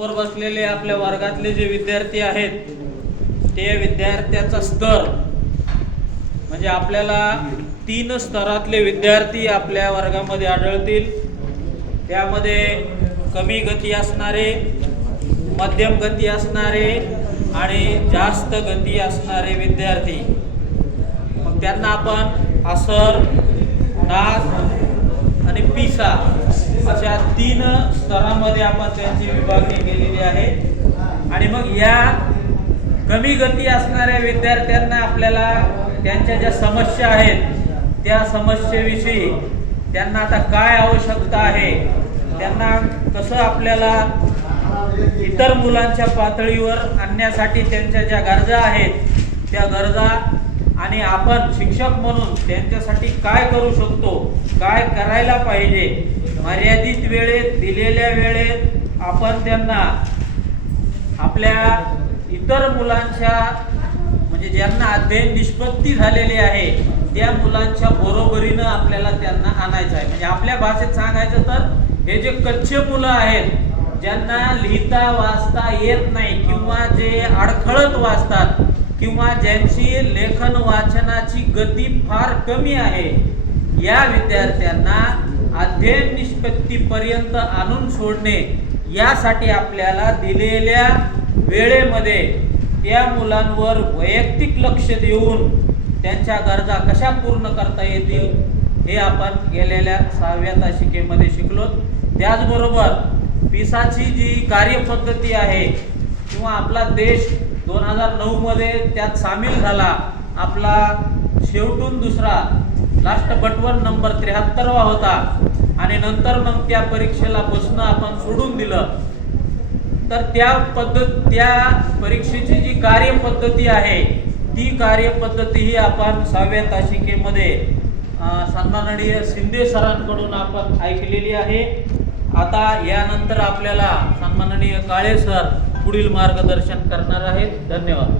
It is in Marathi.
वर बसलेले आपल्या वर्गातले जे विद्यार्थी आहेत ते विद्यार्थ्याचा स्तर म्हणजे आपल्याला तीन स्तरातले विद्यार्थी आपल्या वर्गामध्ये आढळतील. त्यामध्ये कमी गती असणारे मध्यम गती असणारे आणि जास्त गती असणारे विद्यार्थी. मग त्यांना आपण असर नाग आणि पिसा अशा तीन स्तरामध्ये आपण त्यांची विभागणी केलेली आहे. आणि मग या कमी गती असणाऱ्या विद्यार्थ्यांना आपल्याला त्यांच्या ज्या समस्या आहेत त्या समस्येविषयी त्यांना आता काय आवश्यकता आहे त्यांना कसं आपल्याला इतर मुलांच्या पातळीवर आणण्यासाठी त्यांच्या ज्या गरजा आहेत त्या गरजा आणि आपण शिक्षक म्हणून त्यांच्यासाठी काय करू शकतो काय करायला पाहिजे मर्यादित वेळेत दिलेल्या वेळेत आपण त्यांना आपल्या इतर मुलांच्या म्हणजे ज्यांना अध्ययन निष्पत्ती झालेली आहे त्या मुलांच्या बरोबरीनं आपल्याला त्यांना आणायचं आहे. म्हणजे आपल्या भाषेत सांगायचं तर हे जे कच्चे मुलं आहेत ज्यांना लिहिता वाचता येत नाही किंवा जे अडखळत वाचतात किंवा ज्यांची लेखन वाचनाची गती फार कमी आहे या विद्यार्थ्यांना अध्ययन निष्पत्तीपर्यंत आणून सोडणे यासाठी आपल्याला दिलेल्या वेळेमध्ये त्या मुलांवर वैयक्तिक लक्ष देऊन त्यांच्या गरजा कशा पूर्ण करता येतील हे आपण गेलेल्या सहाव्या तासिकेमध्ये शिकलो. त्याचबरोबर पिसाची जी कार्यपद्धती आहे किंवा आपला देश दोन हजार नऊमध्ये त्यात सामील झाला आपला शेवटून दुसरा लास्ट बटवर नंबर त्र्याहत्तरवा होता. आणि नंतर मग त्या परीक्षेला बसणं आपण सोडून दिलं. तर त्या पद्धत त्या परीक्षेची जी कार्यपद्धती आहे ती कार्यपद्धती ही आपण सहाव्या तासिकेमध्ये सन्माननीय शिंदे सरांकडून आपण ऐकलेली आहे. आता यानंतर आपल्याला सन्माननीय काळे सर पुढील मार्गदर्शन करणार आहेत. धन्यवाद.